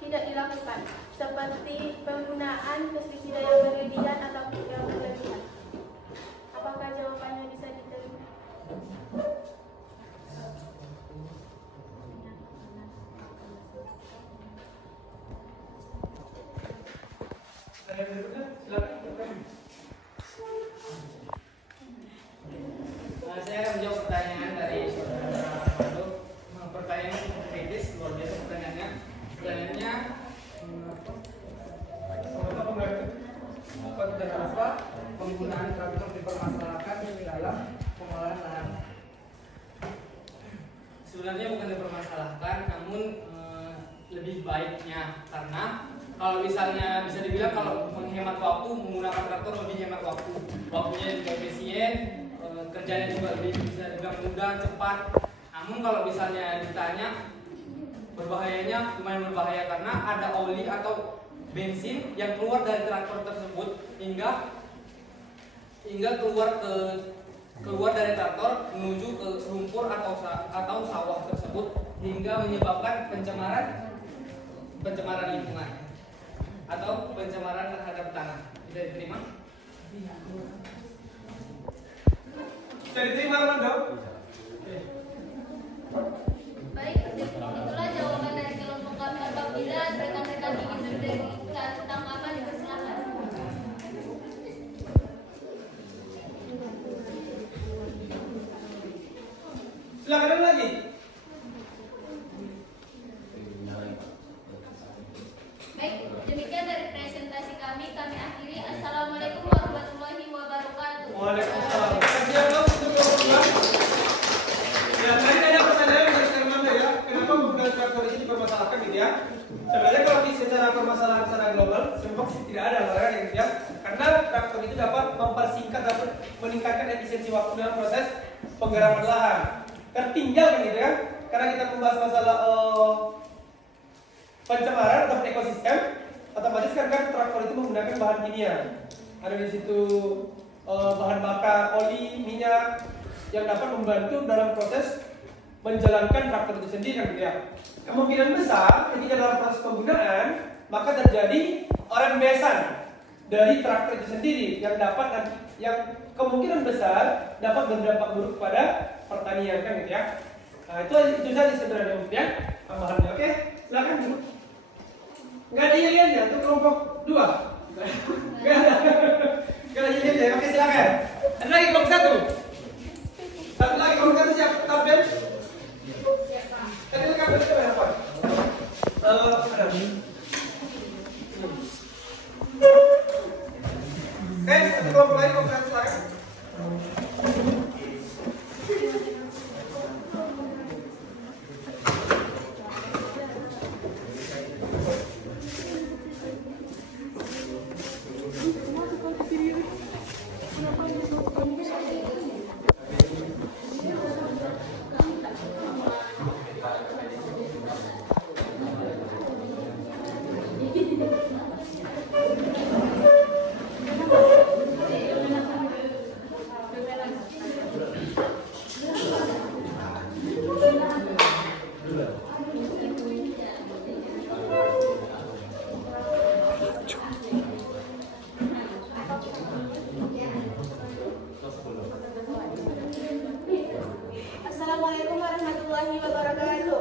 tidak dilakukan, seperti penggunaan pestisida yang berlebihan atau yang berlebihan. Apakah jawabannya bisa diterima? Saya akan menjawab pertanyaan dari saudara Armando. Pertanyaan cukup kritis, luar biasa pertanyaannya. Pertanyaannya, kenapa penggunaan traktor dipermasalahkan dalam pengolahan lahan? Sebenarnya bukan dipermasalahkan, namun lebih baiknya, karena kalau misalnya bisa dibilang kalau menghemat waktu, menggunakan traktor lebih hemat waktu, waktunya juga efisien, kerjanya juga lebih bisa dibilang mudah, cepat. Namun kalau misalnya ditanya berbahayanya, lumayan berbahaya karena ada oli atau bensin yang keluar dari traktor tersebut hingga keluar dari traktor menuju ke lumpur atau sawah tersebut hingga menyebabkan pencemaran lingkungan atau pencemaran terhadap tanah. Bisa diterima? Bisa diterima, Armando? Baik, itulah jawaban dari kelompok kami. Apabila rekan-rekan ingin memberikan tanggapan, dipersilakan. Silakan ada lagi. Baik, demikian dari presentasi kami akhiri. Assalamualaikum warahmatullahi wabarakatuh. Waalaikumsalam. Terima kasih untuk kelompok. Ya, tadi ada pertanyaan dari Armando ya, kenapa penggunaan traktor ini dipermasalahkan gitu ya? Sebenarnya kalau secara permasalahan secara global, sempat tidak ada larangan gitu ya, karena traktor itu dapat mempersingkat dapat meningkatkan efisiensi waktu dalam proses penggaraman lahan. Tertinggal kan gitu ya, karena kita membahas masalah pencemaran atau ekosistem, otomatis kan traktor itu menggunakan bahan kimia. Ada di situ bahan bakar, oli, minyak yang dapat membantu dalam proses menjalankan traktor itu sendiri kan gitu ya. Kemungkinan besar ketika dalam proses penggunaan maka terjadi rembesan dari traktor itu sendiri yang kemungkinan besar dapat berdampak buruk pada pertanian kan gitu ya. Nah, itu saja sebenarnya ya tambahannya. Oke, silakan Bu. Nggak ada yel-yelnya untuk kelompok 2? Nggak ada. Nggak ada yel-yelnya. Oke, silakan. Ada lagi kelompok 1? Satu lagi kelompok 1 siap tampil? Tadi lengkap itu apa? Ada. Oke, satu kelompok lain kelompok 1 silakan. Assalamualaikum warahmatullahi wabarakatuh.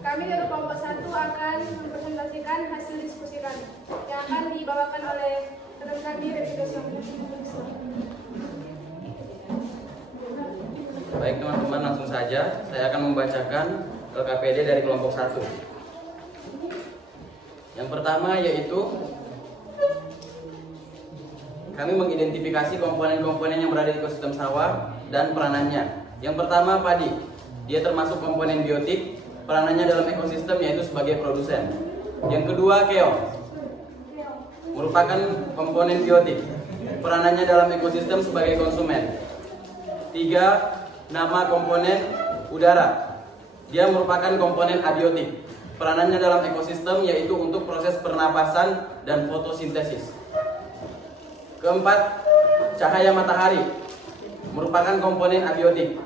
Kami dari kelompok 1 akan mempresentasikan hasil diskusi kami yang akan dibawakan oleh rekan kami Revito Syamil. Baik teman-teman, langsung saja saya akan membacakan LKPD dari kelompok 1. Yang pertama yaitu kami mengidentifikasi komponen-komponen yang berada di ekosistem sawah dan peranannya. Yang pertama padi, dia termasuk komponen biotik, peranannya dalam ekosistem yaitu sebagai produsen. Yang kedua keong, merupakan komponen biotik, peranannya dalam ekosistem sebagai konsumen. 3. Nama komponen udara, dia merupakan komponen abiotik, peranannya dalam ekosistem yaitu untuk proses pernapasan dan fotosintesis. Keempat, cahaya matahari merupakan komponen abiotik,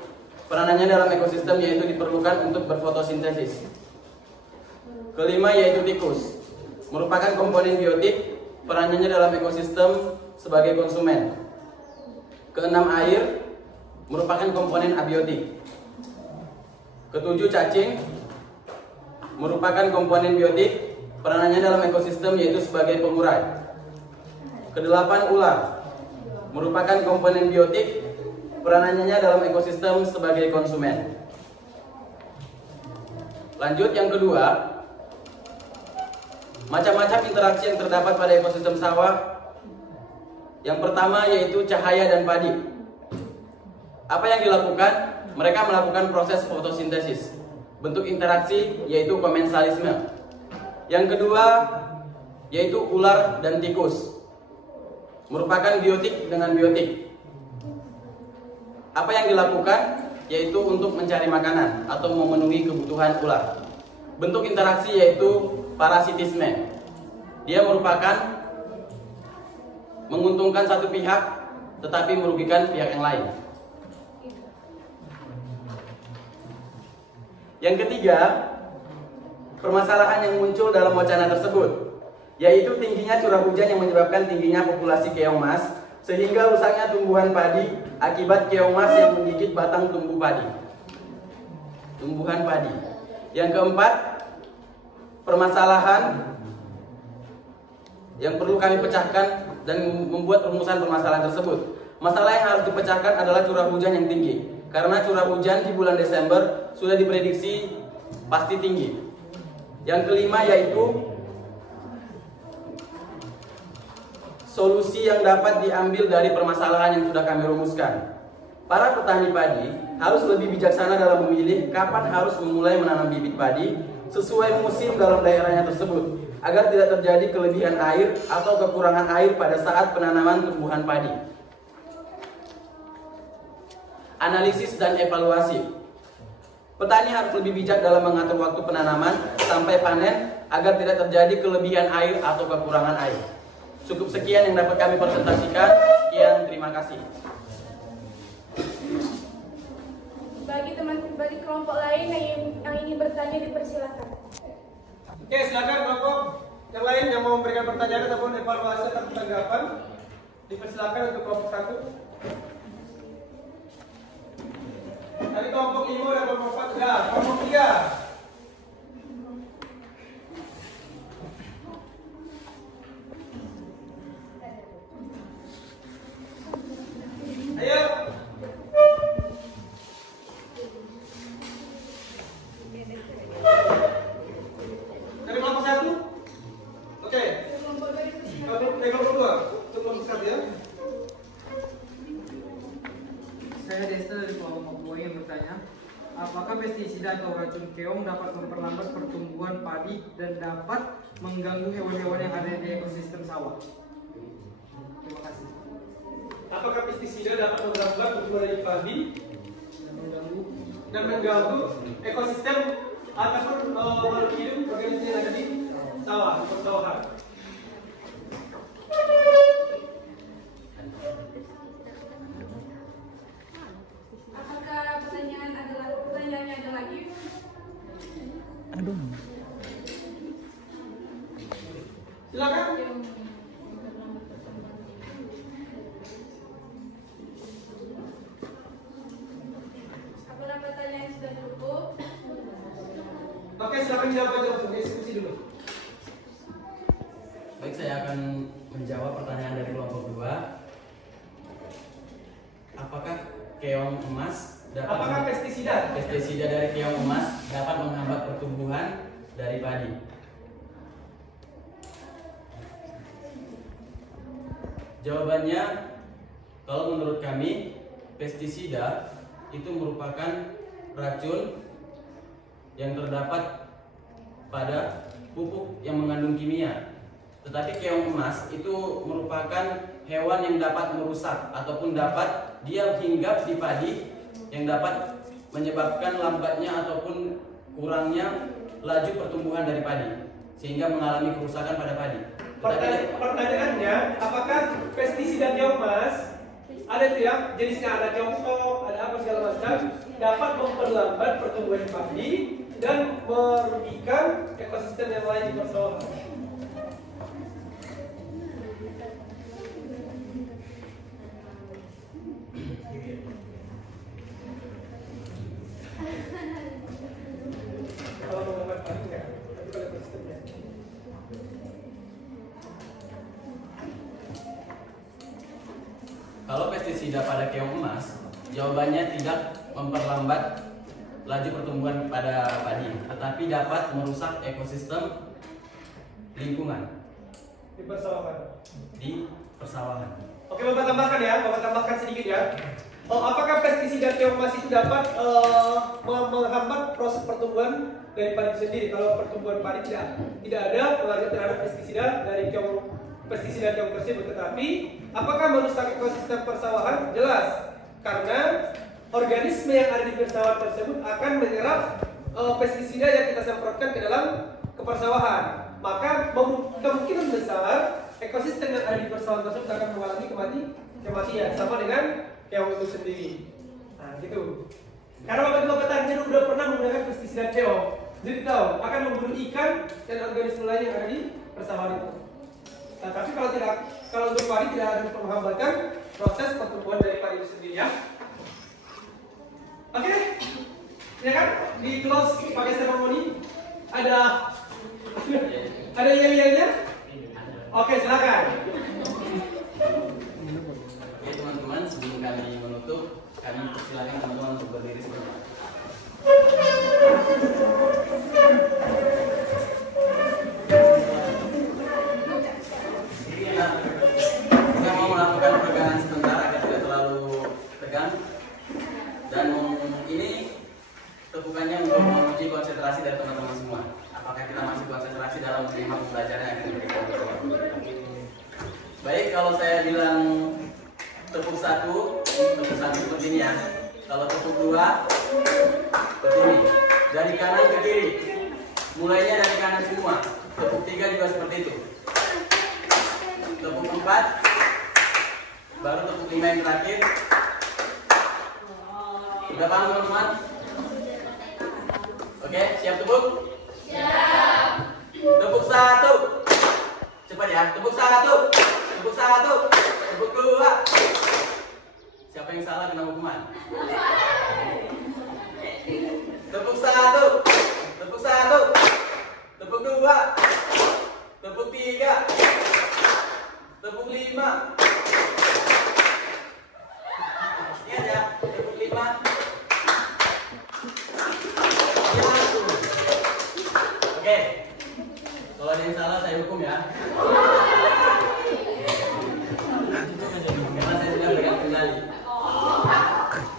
peranannya dalam ekosistem yaitu diperlukan untuk berfotosintesis. Kelima yaitu tikus, merupakan komponen biotik, peranannya dalam ekosistem sebagai konsumen. Keenam, air merupakan komponen abiotik. Ketujuh, cacing merupakan komponen biotik, peranannya dalam ekosistem yaitu sebagai pengurai. Kedelapan, ular merupakan komponen biotik, peranannya dalam ekosistem sebagai konsumen. Lanjut yang kedua, macam-macam interaksi yang terdapat pada ekosistem sawah. Yang pertama yaitu cahaya dan padi. Apa yang dilakukan? Mereka melakukan proses fotosintesis. Bentuk interaksi yaitu komensalisme. Yang kedua yaitu ular dan tikus, merupakan biotik dengan biotik. Apa yang dilakukan? Yaitu untuk mencari makanan atau memenuhi kebutuhan ular. Bentuk interaksi yaitu parasitisme. Dia merupakan menguntungkan satu pihak tetapi merugikan pihak yang lain. Yang ketiga, permasalahan yang muncul dalam wacana tersebut, yaitu tingginya curah hujan yang menyebabkan tingginya populasi keong mas, sehingga rusaknya tumbuhan padi akibat keong mas yang menggigit batang tumbuhan padi. Yang keempat, permasalahan yang perlu kami pecahkan dan membuat rumusan permasalahan tersebut. Masalah yang harus dipecahkan adalah curah hujan yang tinggi, karena curah hujan di bulan Desember sudah diprediksi pasti tinggi. Yang kelima yaitu solusi yang dapat diambil dari permasalahan yang sudah kami rumuskan. Para petani padi harus lebih bijaksana dalam memilih kapan harus memulai menanam bibit padi sesuai musim dalam daerahnya tersebut, agar tidak terjadi kelebihan air atau kekurangan air pada saat penanaman tumbuhan padi. Analisis dan evaluasi. Petani harus lebih bijak dalam mengatur waktu penanaman sampai panen agar tidak terjadi kelebihan air atau kekurangan air. Cukup sekian yang dapat kami presentasikan. Sekian, terima kasih. Bagi kelompok lain yang ingin bertanya dipersilakan. Oke, silakan kelompok yang lain yang mau memberikan pertanyaan ataupun evaluasi atau tanggapan, dipersilakan untuk kelompok 1. Dari kelompok 5 dan kelompok 4 sudah. Kelompok 3 atau racun keong dapat memperlambat pertumbuhan padi dan dapat mengganggu hewan-hewan yang ada di ekosistem sawah. Terima kasih. Apakah pestisida dapat memperlambat pertumbuhan dari padi dan mengganggu ekosistem ataupun makhluk hidup organisme yang ada di sawah, persawahan? Apakah pertanyaannya ada lagi? Aduh. Silakan. Apakah pertanyaan sudah cukup? Oke, silakan jawab diskusi dulu. Baik, saya akan menjawab pertanyaan dari kelompok 2. Apakah keong emas Apakah pestisida dari keong emas dapat menghambat pertumbuhan dari padi? Jawabannya, kalau menurut kami, pestisida itu merupakan racun yang terdapat pada pupuk yang mengandung kimia. Tetapi keong emas itu merupakan hewan yang dapat merusak ataupun dapat dia hinggap di padi yang dapat menyebabkan lambatnya ataupun kurangnya laju pertumbuhan dari padi sehingga mengalami kerusakan pada padi. Pertanyaannya, apakah pestisida keong emas ada itu ya, jenisnya ada keongkok, ada apa segala macam, dapat memperlambat pertumbuhan padi dan merugikan ekosistem yang lain di persawahan? Kalau menghambat padi enggak, tapi kalau ekosistemnya. Kalau pestisida pada keong emas, jawabannya tidak memperlambat laju pertumbuhan pada padi, tetapi dapat merusak ekosistem lingkungan Di persawahan. Oke, Bapak tambahkan sedikit ya. Apakah pestisida keong emas itu dapat menghambat proses pertumbuhan dari padi itu sendiri? Kalau pertumbuhan padi tidak ada pengaruh terhadap pestisida keong tersebut, tetapi apakah merusak ekosistem persawahan? Jelas, karena organisme yang ada di persawahan tersebut akan menyerap pestisida yang kita semprotkan ke dalam persawahan. Maka kemungkinan besar ekosistem yang ada di persawahan tersebut akan mengalami kematian, sama dengan keong itu sendiri. Nah, gitu. Karena Bapak petani sudah pernah menggunakan pestisida keong, jadi tahu akan membunuh ikan dan organisme lain yang ada di persawahan itu. Nah, tapi kalau untuk padi tidak ada menghambatan proses pertumbuhan dari padi itu sendiri ya. Oke, ya kan? Di close pakai seremoni ada yel-yelnya? Oke, silakan. Oke teman-teman, sebelum kami menutup, kami persilakan teman-teman untuk berdiri sebentar. Kita mau melakukan peregangan sebentar agar tidak terlalu tegang. Dan ini tepukannya untuk menguji konsentrasi dari teman-teman semua. Apakah kita masih konsentrasi dalam menerima pembelajaran yang akan diberikan? Baik, kalau saya bilang tepuk satu seperti ini ya. Kalau tepuk 2 seperti ini. Dari kanan ke kiri. Mulainya dari kanan semua. Tepuk 3 juga seperti itu. Tepuk 4, baru tepuk 5 yang terakhir. Sudah paham teman-teman? Oke, siap tepuk? Siap. Tepuk 1. Cepat ya, tepuk 1. Tepuk 1. Tepuk 2. Siapa yang salah kena hukuman? Tepuk 1. Tepuk 1. Tepuk 2. Tepuk 3. Tepuk 5. Ingat ya, tepuk 5. Oke. Kalau ada yang salah saya hukum ya. Karena saya sudah pegang kendali.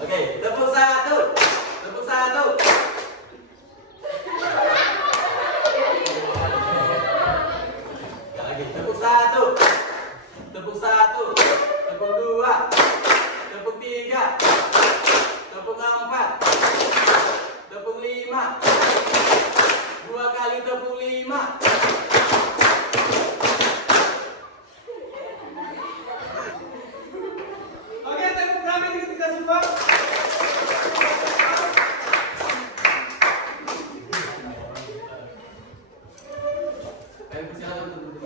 Oke, tepuk 1. Tepuk 1. Ayo silakan tutup.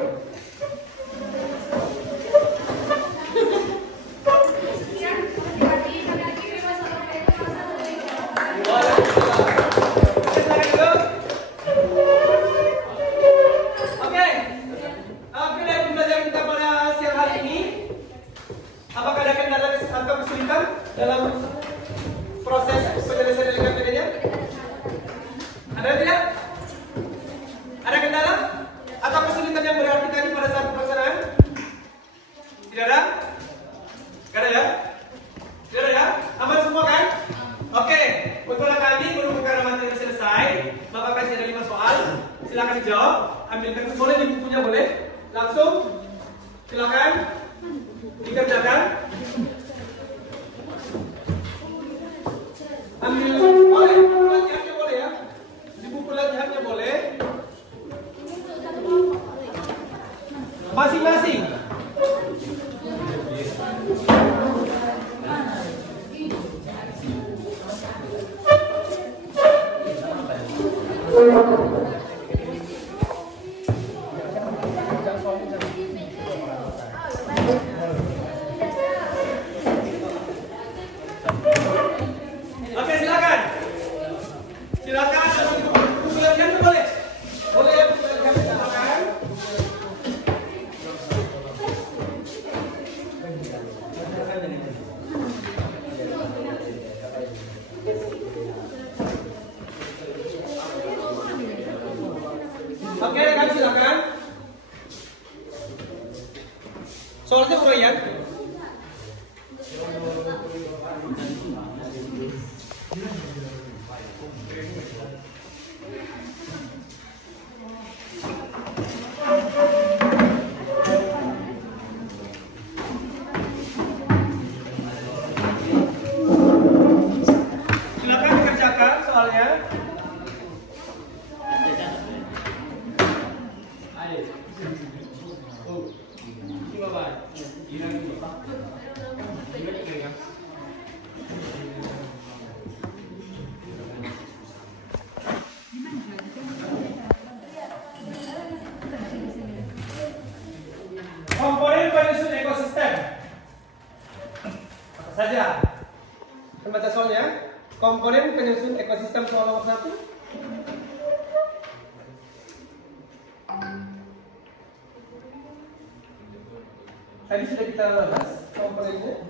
Apakah ada kendala atau kesulitan dalam proses penyelesaian LKPD-nya? Ada tidak? Ada kendala atau kesulitan yang berarti tadi pada saat pelaksanaan? Tidak ada? Tidak ada ya? Tidak ada ya? Aman semua kan? Oke, untuk kami berhubung karena materi selesai, maka kasih ada 5 soal. Silakan dijawab. Ambil kertas boleh, di bukunya boleh. Langsung silakan dikerjakan. Ambil boleh, buku latihannya boleh ya. Di buku latihannya boleh. Masing-masing. Oke, silakan. Silakan. Buku latihannya boleh. Boleh ya, buku latihannya silakan. Oke, rekan silakan. Soalnya uraian. Silakan dikerjakan soalnya. Komponen penyusun ekosistem. Apa saja? Kita baca soalnya. Komponen penyusun ekosistem soal nomor 1. Tadi sudah kita bahas komponennya.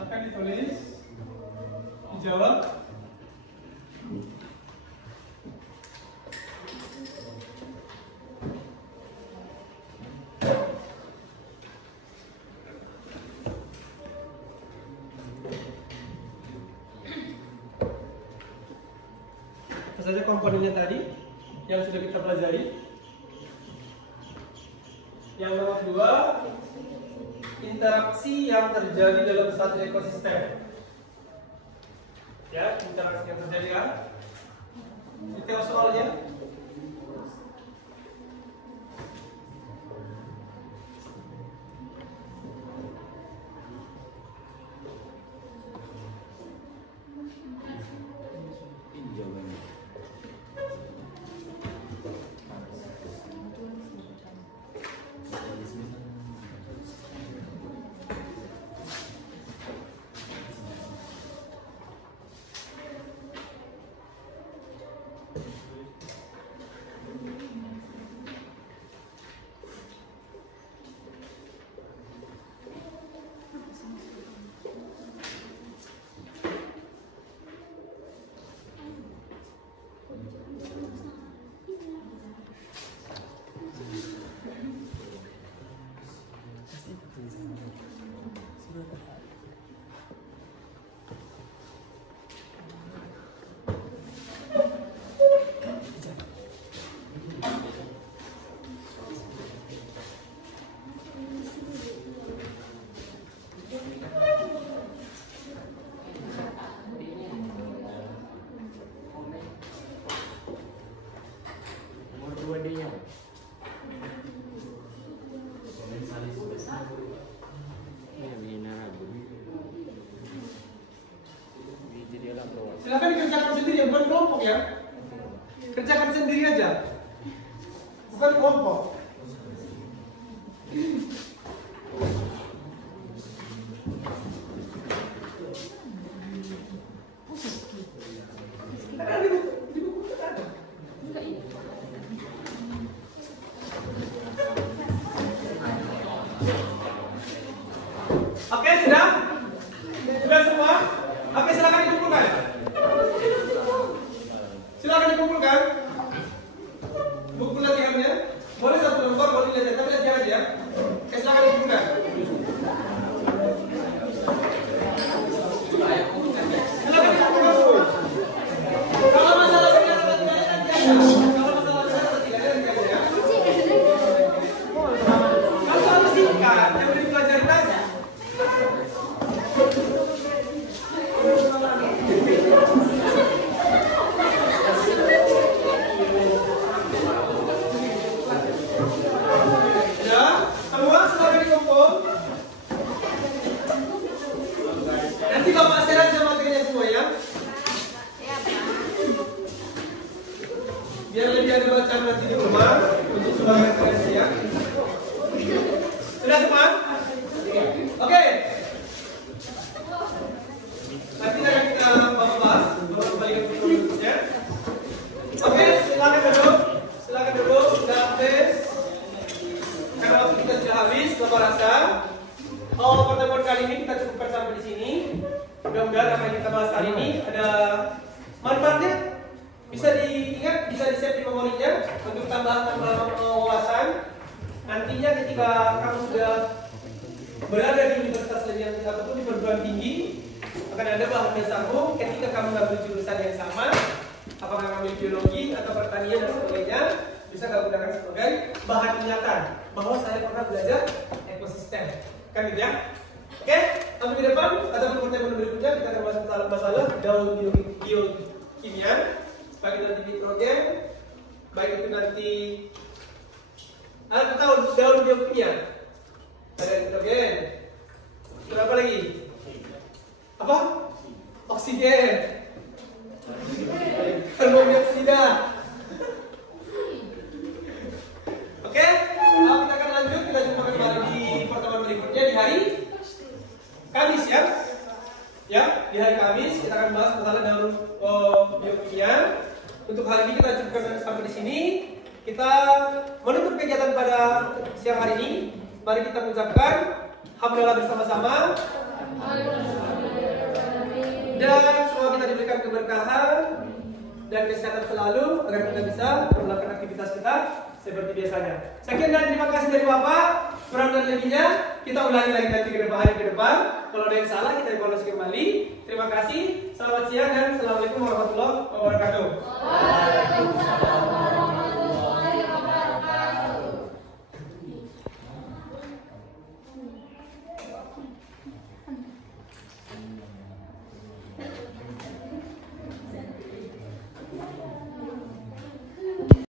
Akan ditulis, dijawab. Apa saja komponennya tadi yang sudah kita pelajari. Yang nomor 2, interaksi yang terjadi dalam satu ekosistem. Ya, interaksi yang terjadi kan? Detail soalnya. sendiri, bukan kelompok ya. Kerjakan sendiri aja, bukan kelompok. Oke, sudah? Sudah semua? Oke, silakan dikumpulkan. Silakan dikumpulkan. Buku latihannya. Boleh satu lembar, boleh lihat, tapi lihat aja ya. Oke, silakan dikumpulkan. Silakan dikumpulkan semua. Kalau masalah tidak ada nanti aja. Kalau masalah tidak ada nanti aja. Kalau soal singkat, yang boleh dipelajari aja. Nanti Bapak share aja materinya semua ya. Biar lebih ada bacaan nanti di rumah untuk sebagai referensi ya. Sudah semua? Oke. Nanti akan kita bahas kembali ke berikutnya. Oke, silakan duduk. Silakan duduk. Sudah habis. Karena waktu kita sudah habis, Bapak rasa. Pertemuan kali ini kita cukupkan sampai di sini. Mudah-mudahan apa yang kita bahas kali ini ada manfaatnya. Bisa diingat, bisa di-save di memorinya untuk tambahan wawasan. Nantinya ketika kamu sudah berada di universitas lain ataupun di perguruan tinggi, akan ada bahan dasarmu ketika kamu mengambil jurusan yang sama, apakah mengambil biologi atau pertanian dan sebagainya, bisa kamu gunakan sebagai bahan ingatan bahwa saya pernah belajar ekosistem. Kan gitu ya? Oke, sampai ke depan ataupun pertemuan berikutnya kita akan bahas masalah daun biokimia, baik itu nanti nitrogen, baik itu nanti tahu daun biokimia. Ada nitrogen. Berapa lagi? Apa? Oksigen. Karbon dioksida. Oke, kita akan lanjut. Kita jumpa kembali di pertemuan berikutnya di hari Kamis ya. Ya, di hari Kamis kita akan bahas masalah daun biokimia. Untuk hari ini kita cukupkan sampai di sini. Kita menutup kegiatan pada siang hari ini. Mari kita mengucapkan hamdalah bersama-sama. Dan semoga kita diberikan keberkahan dan kesehatan selalu agar kita bisa melakukan aktivitas kita seperti biasanya. Sekian dan terima kasih dari Bapak. Kurang dan lebihnya kita ulangi lagi nanti ke depan, hari ke depan. Kalau ada yang salah kita evaluasi kembali. Terima kasih. Selamat siang dan assalamualaikum warahmatullahi wabarakatuh.